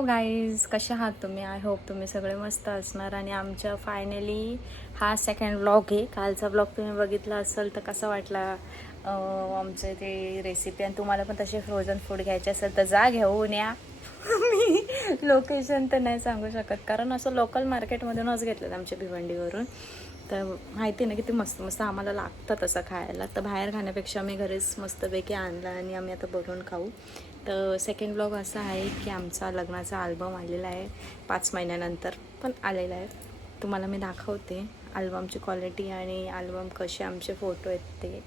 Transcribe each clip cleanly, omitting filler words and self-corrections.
Hello guys, कसे आहात तुम्ही? आय होप तुम्ही सगळे मस्त असणार. आणि आमच्या फायनली हा सेकंड व्लॉग आहे. कालचा व्लॉग तुम्ही बघितला असेल तर कसा वाटला आमचे ते रेसिपी, आणि तुम्हाला पण तसे फ्रोझन फूड घ्यायचे असेल तर जा घेऊन या. मी लोकेशन तर नाही सांगू शकत, कारण असं लोकल मार्केटमधूनच घेतलं आमच्या भिवंडीवरून. तर माहिती ना किती मस्त मस्त आम्हाला लागतं तसं खायला. तर बाहेर खाण्यापेक्षा आम्ही घरीच मस्तपैकी आणलं आणि आम्ही आता बनवून खाऊ. तर सेकंड ब्लॉग असा आहे की आमचा लग्नाचा अल्बम आलेला आहे 5 महिन्यानंतर, पण आलेला आहे. तुम्हाला मी दाखवते अल्बमची क्वालिटी आणि अल्बम कसे आमचे फोटो आहेत ते.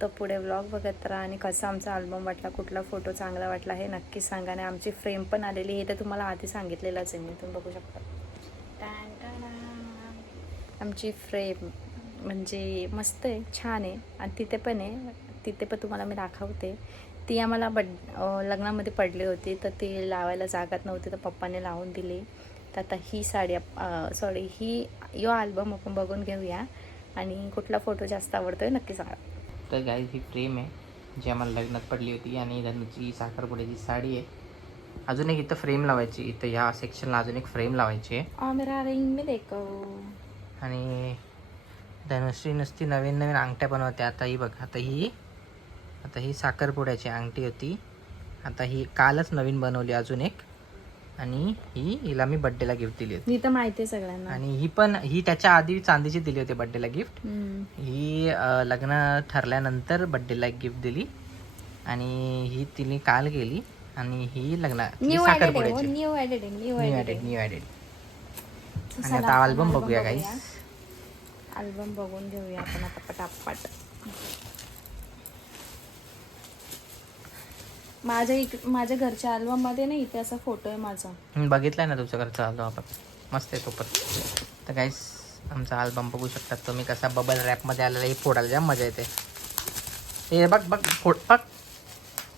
तर पुढे व्लॉग बघत राहा. आणि कसा आमचा अल्बम वाटला, कुठला फोटो चांगला वाटला हे नक्की सांगा. आणि आमची फ्रेम पण आलेली आहे, तर तुम्हाला आधी सांगितलेलंच आहे मी, तुम्ही बघू शकता. आमची फ्रेम म्हणजे मस्त आहे, छान आहे. आणि तिथे पण आहे, तिथे पण तुम्हाला मी दाखवते. ती आम्हाला लग्नामध्ये पडली होती, तर ती लावायला जागात नव्हती, तर पप्पाने लावून दिली. तर आता ही साडी यो अल्बम आपण बघून घेऊया आणि कुठला फोटो जास्त आवडतोय नक्की सांगा. तर गाईज ही फ्रेम आहे जी आम्हाला लग्नात पडली होती, आणि धनुची साखरपुड्याची साडी आहे. अजून एक इथं फ्रेम लावायची, इथं ह्या सेक्शनला अजून एक फ्रेम लावायची आहे. मेरा रिंग में देखो. आणि धनुश्री नुसती नवीन नवीन अंगठ्या बनवते. आता ही साखरपुड्याची अंगठी होती. आता ही कालच नवीन बनवली अजून एक, आणि हिला मी बड्डेला गिफ्ट दिली होती. मी तर माहिती आहे सगळ्यांना. आणि ही त्याच्या आधी चांदीची दिली होती बड्डेला गिफ्ट. ही लग्न ठरल्यानंतर बड्डेला एक गिफ्ट दिली, आणि ही तिने काल गेली. आणि ही साखरपुड्याची न्यू ॲडेड. आणि आता अल्बम बघूया गाईस. अल्बम बघून घेऊया आपण आता पटापट. माझ्या घरच्या अल्बम मध्ये ना इथे असा फोटो आहे माझा. बघितलाय ना तुमच्या घरचा अल्बम आपण, मस्त आहे तो पण. तर गाईस आमचा अल्बम बघू शकतात तुम्ही, कसा बबल रॅपमध्ये आलेला. हे फोडायला जाम मजा येते. हे बघ बघ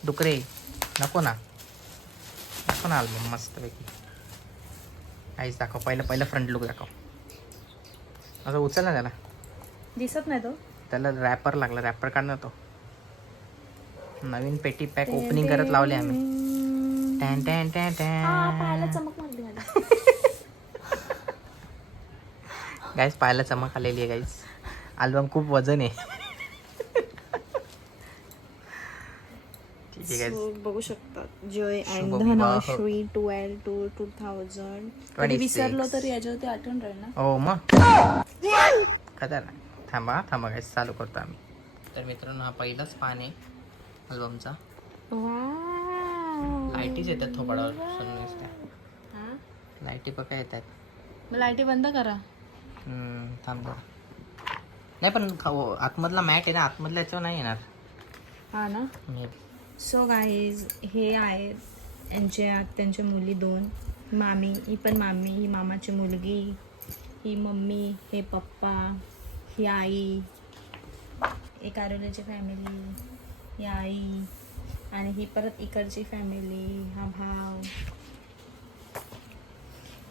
डुकरे नको ना अल्बम मस्तपैकी. काहीच दाखव, पहिलं फ्रंट लुक दाखव. असं उचल ना, त्याला दिसत नाही तो. त्याला रॅपर लागला, रॅपर काढ ना. तो नवीन पेटी पॅक ओपनिंग करत लावले आम्ही. टॅन टॅन टॅन टॅन. चमक मारली मला. गाईस पाहायला चमक आलेली आहे गाईस. अल्बम खूप वजन आहे. ठीक आहे गाईस, बघू शकता. जय अँड धनश्री 12/2/2000. कधी विसरलो तर याच्यावरती आठवण राहील ना. हो मग खतरनाक. थांबा गाईस, चालू करतो आम्ही. तर मित्रांनो, हा पहिलाच पान आहे अल्बमचा. लाईटीच येतात थोपाडावर. लाईटी बघा येतात. लाईटी बंद करा. थांब. नाही पण आतमधला मॅट आहे ना, आतमधल्या याच्यावर नाही येणार. हा ना. सो गाईज, हे आहेत त्यांच्या मुली 2. मामी, ही पण मामी, ही मामाची मुलगी, ही मम्मी, हे पप्पा, ही आई, एक आरोल्याची फॅमिली, ही आई, आणि ही परत इकडची फॅमिली, हा भाव.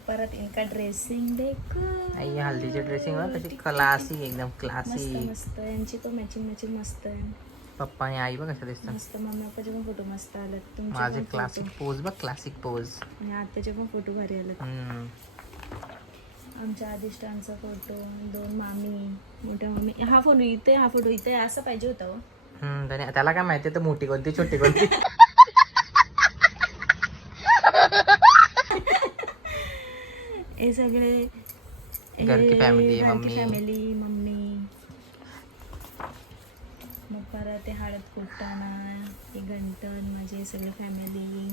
परत इनका ड्रेसिंग देखो. आई हल्दीची ड्रेसिंग कशी क्लासी, एकदम क्लासी. मस्त. यांची तो मॅचिंग मस्त आहे. पप्पा आणि आई बघ कसं दिसतात मस्त. मम्मी पप्पाचे पण फोटो मस्त आलेत. माझे क्लासिक पोज बघ, क्लासिक पोज. आणि आत्याचे पण फोटो भारी आलेत. आमच्या अधिष्ठानचा फोटो, 2 मामी, मोठ्या मामी. हा फोटो इथे असं पाहिजे होतं. त्याला काय माहिती तर मोठी कोणती छोटी कोणती. हे सगळे घरची फॅमिली, मम्मी. मग परत ते हळद कुटाणा, हे गंटन, माझी सगळी फॅमिली.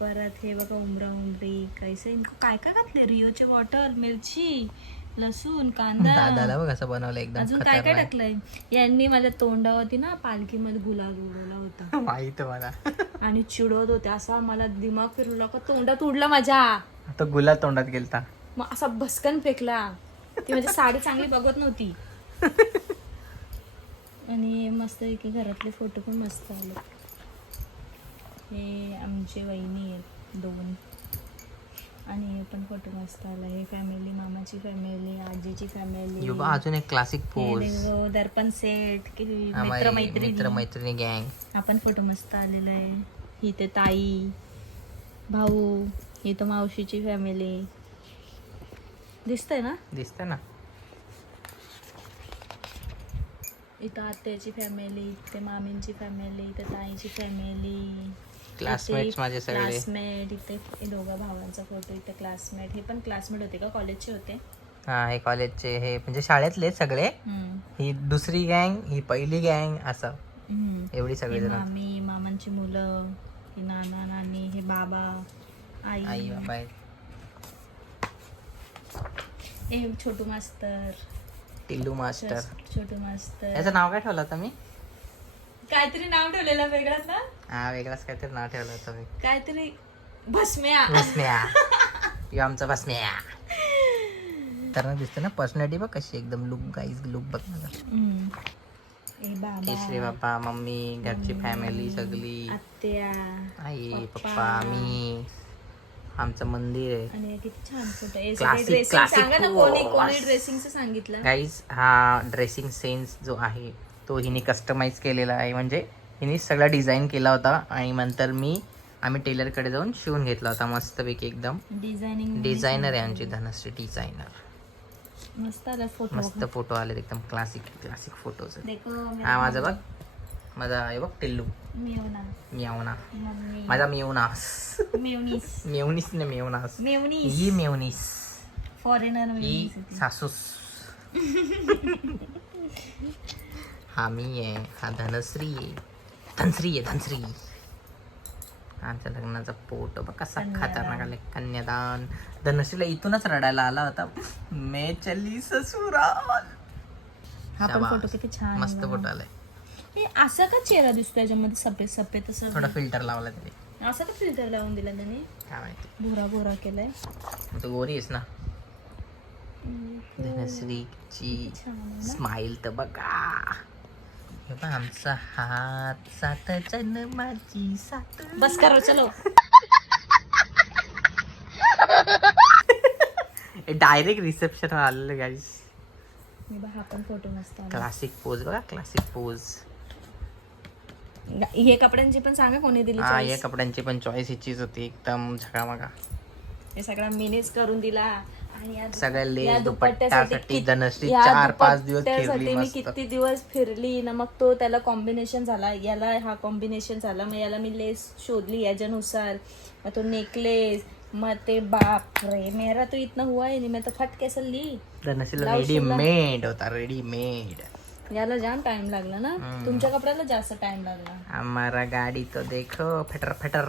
परत हे बघा उमरी कैसे काय घातले. रिओचे बॉटल, मिरची, लसूण, कांदा. दादाला बघ कसं बनवलं एकदम. अजून काय टाकलंय. यांनी माझ्या तोंडावरती ना पालखीमध्ये गुलाल उडवला होता. माहित मला. आणि चिडवत होते. असा मला दिमाग फिरवला का तोंडात उडला माझ्या. आता गुलाल तोंडात गेलता, मग असा भस्कन फेकला. ती म्हणजे साडी चांगली बघत नव्हती. आणि मस्त की घरातले फोटो पण मस्त आले. हे आमचे वहिनी आहेत 2, आणि हे पण फोटो मस्त आला. हे फॅमिली, मामाची फॅमिली, आजीची फॅमिली. अजून एक क्लासिक पोज, दर्पण सेट, की मित्र मैत्रिणी गँग. आपण फोटो मस्त आलेला आहे. ही ते ताई, भाऊ, इथं मावशीची फॅमिली दिसतंय ना, दिसतंय ना. इथं आत्याची फॅमिली, इथे मामींची फॅमिली, इथे ताईची फॅमिली, क्लासमेट्स माझे सगळे. क्लासमेट, इथे हे दोघा भावांचा फोटो, इथे क्लासमेट. हे पण क्लासमेट होते का, कॉलेजचे होते? हा, हे कॉलेजचे, हे म्हणजे शाळेतले सगळे. ही दुसरी गँग, ही पहिली गँग, असं एवढी सगळी हे जण. मामी, मामांची मुलं, हे नाना नानी, हे बाबा, आई आई, बाबा आहेत. हे छोटू मास्तर, टिल्लू मास्टर. छोटू मास्तर. याचं नाव काय ठेवलं होतं मी? काहीतरी नाव ठेवलेलं वेगळंच ना, हा, वेगळाच काहीतरी नाव ठेवलं होतं मी. काहीतरी भस्म्या. भस्म्या. यो आमचा भस्म्या. तर दिसतं ना पर्सनॅलिटी बघ कशी एकदम. लुक गाईज, लुक बघ माझा. हे बाबा, केशरी बाप्पा, मम्मी, घरची फॅमिली सगळी, आत्या, आई पप्पा, मी, आमचं मंदिर आहे. आणि किती छान फोटो आहे. Classic, ड्रेसिंग classic सांगा ना, pose. कोणी ड्रेसिंगचं सांगितलं? गाईज, हा ड्रेसिंग सेन्स जो आहे तो हिने कस्टमाइज केलेला आहे. म्हणजे हिने सगळा डिझाईन केला होता आणि नंतर आम्ही टेलरकडे जाऊन शिवून घेतला होता मस्तपैकी एकदम. डिझायनिंग डिझायनर आहे आमची धनश्री डिझायनर. मस्त आला फोटो. मस्त फोटो आले एकदम क्लासिक क्लासिक फोटोज. देखो हा माझा बघ, माझा हे बघ टिल्लू, मेवना, मियावना, मम्मी, माझा मिवनास. मेवनीस, मेवनीस ने मेवनास. मेवनीस, ही मेवनीस, फॉरेनर ही मेवनीस होती. सासूस. हा मी आहे, हा धनश्री आहे, धनश्री आहे, धनश्री. आमच्या लग्नाचा फोटो बघ कसा खतरनाक आलाय. कन्यादान. धनश्रीला इथूनच रडायला आला होता. मैं चली ससुराल. हा पण फोटो किती छान मस्त आहे. फोटो आलाय. हे असा का चेहरा दिसतो याच्यामध्ये, सफेद सफेद असं? थोडा फिल्टर लावला तरी असं का फिल्टर लावून दिला त्याने? काय माहिती. भोरा भोरा केलाय. तू गोरी आहेस ना. धनश्रीची छान आहे ना. स्माइल तर बघा. हे बघ आमचा हात सात जन्माची सात. बस करो चलो. डायरेक्ट रिसेप्शन आलेलं गाईस. हा पण फोटो मस्त आला. क्लासिक पोज बघा, क्लासिक पोज. हे कपड्यांची पण सांगा कोणी दिली हा, choice? या कपड्यांची पण चॉईस हिचीच होती एकदम झकामका. हे सगळा मिनीच करून दिला. आणि सगळ्या लेस या दुपट्ट्यासाठी धनश्री या 4-5 दिवस दुपट्ट्यासाठी फिरली मी मस्त. किती दिवस फिरली ना. मग तो त्याला कॉम्बिनेशन झाला, याला हा कॉम्बिनेशन झाला, मग याला मी लेस शोधली याच्यानुसार, मग तो नेकलेस, मग ते बाप रे मेरा तो इतना हुआ ही नहीं, मैं तो फट कैसे ली. धनश्रीला रेडीमेड होता, रेडीमेड. याला जाम टाइम लागला ना. तुमच्या कपड्याला जास्त टाइम लागला. हमारा गाडी तो देखो फेटर फेटर.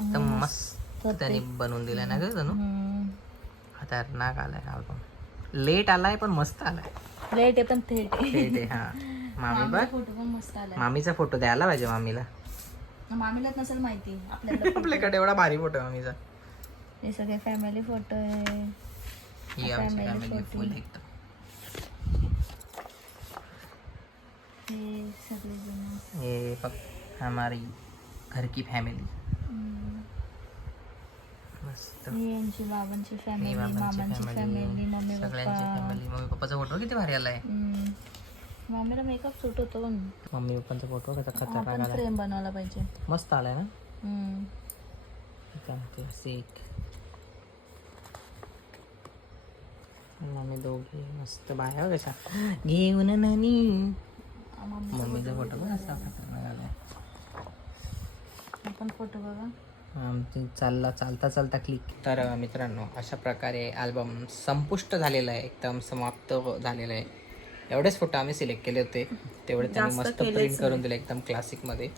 एकदम मस्त त्याने बनवून दिलाय ना ग तनु. खतरनाक आलाय अल्बम. लेट आलाय पण मस्त आलाय. लेट आहे पण थेट आहे. थेट आहे. हा, मामी बघ, फोटो पण मस्त आला. मामीचा फोटो द्यायला पाहिजे मामीला. मामीलाच नसेल माहिती आपल्याला. आपल्याकडे एवढा भारी फोटो आहे मामीचा. हे सगळे फॅमिली फोटो आहे. ही आमची फॅमिली फुल एकदम. हे सगळे जण. हे बघ हमारी घर की फॅमिली. मस्त. ही यांची बाबांची ही फॅमिली, बाबांची मामांची फॅमिली, फॅमिली, मम्मी सगळ्यांची पप्पा. फॅमिली. मम्मी पप्पाचा फोटो किती भारी आलाय. मम्मीला मेकअप सूट होतो पण मम्मी पप्पांचा फोटो कसा खतरनाक आपण आलाय. फ्रेम बनवायला पाहिजे. मस्त आलाय ना. हम्म. एकदम क्लासिक. आम्ही दोघे मस्त बाया कशा घेऊन नानी. मम्मीचा फोटो पण असा खतरनाक आलाय. आपण फोटो बघा. चालता चालता क्लिक. तर मित्रांनो, अशा प्रकारे अल्बम संपुष्ट झालेला आहे, एकदम समाप्त झालेला आहे. एवढेच फोटो आम्ही सिलेक्ट केले होते, तेवढे त्यांनी जास्त मस्त केलेच प्रिंट करून दिले एकदम क्लासिक मध्ये.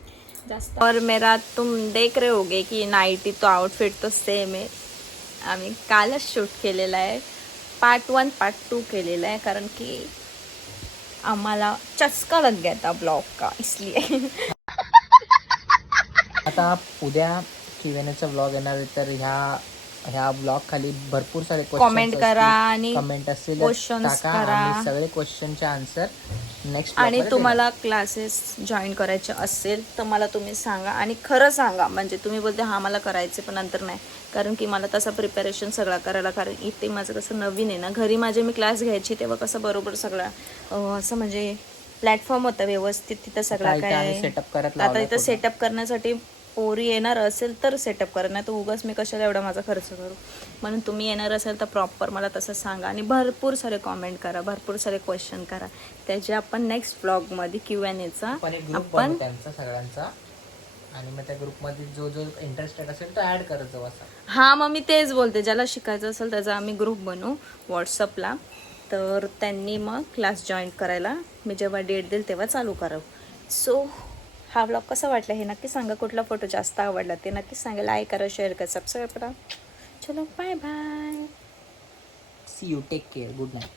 जास्त. और मेरा तुम देख रहे होगे की नाइटी तो आउटफिट तो सेम आहे. आम्ही कालच शूट केलेला आहे. पार्ट 1 पार्ट 2 केलेला आहे, कारण की आम्हाला चस्का लग गया था ब्लॉग का, इसलिए. आता उद्या Q&Aचा ब्लॉग येणार आहे, तर ह्या ब्लॉग खाली भरपूर सारे कमेंट करा आणि कमेंट असतील क्वेश्चन्स टाका करा. आणि सगळे क्वेश्चनचे आन्सर नेक्स्ट. आणि तुम्हाला क्लासेस जॉईन करायचे असेल तर मला तुम्ही सांगा, आणि खरं सांगा. म्हणजे तुम्ही बोलते हा मला करायचे पण नंतर नाही, कारण की मला तसं प्रिपरेशन सगळं करायला, कारण इथे माझं कसं नवीन आहे ना. घरी माझे मी क्लास घ्यायची तेव्हा कसं बरोबर सगळं असं म्हणजे प्लॅटफॉर्म होता व्यवस्थित, तिथं सगळं काय सेटअप करत आता इथं सेटअप करण्यासाठी पोरी येणार असेल तर सेटअप करा, नाही तर उगाच मी कशाला एवढा माझा खर्च करू. म्हणून तुम्ही येणार असेल तर प्रॉपर मला तसं सांगा आणि भरपूर सारे कॉमेंट करा, भरपूर सारे क्वेश्चन करा. त्याचे आपण नेक्स्ट व्लॉगमध्ये Q&Aचा पण एक ग्रुप आपण बनवू त्यांचा सगळ्यांचा, आणि मग त्या ग्रुपमध्ये जो जो इंटरेस्टेड असेल तो ऍड करत जाऊ असं. हां, मग मी तेच बोलते, ज्याला शिकायचं असेल त्याचा आम्ही ग्रुप बनवू व्हॉट्सअपला, तर त्यांनी मग क्लास जॉईन करायला मी जेव्हा डेट देईल तेव्हा चालू करावं. सो हा व्लॉग कसा वाटला हे नक्की सांगा. कुठला फोटो जास्त आवडला ते नक्कीच सांगा. लाईक करा, शेअर करा, सबस्क्राईब करा. चलो bye bye. See you, take care, good night.